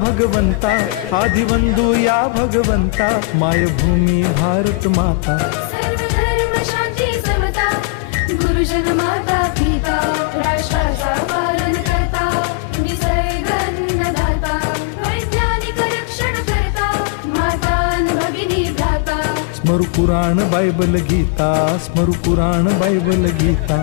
भगवंता आदिवंदू या भगवंता मायभूमी भारत माता। सर्व धर्म शांती समता गुरुजन माता पिता राष्ट्राचा पालन करता निसर्ग अन्नदाता वैज्ञानिक रक्षण करता माता अन भगिनी भ्राता। स्मरु पुराण बायबल गीता स्मरु पुराण बायबल गीता।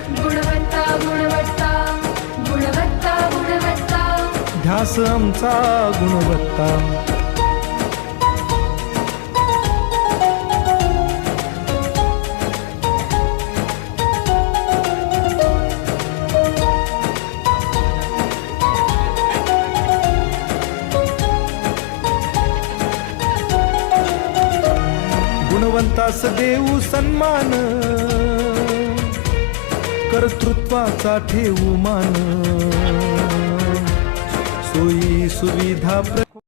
गुणवत्ता गुणवत्ता गुणवत्ता. ध्यास आमचा गुणवत्ता. गुणवंतास देऊ सन्मान. कर्तृत्वाचा ठेवू मान. सोयी सुविधा प्र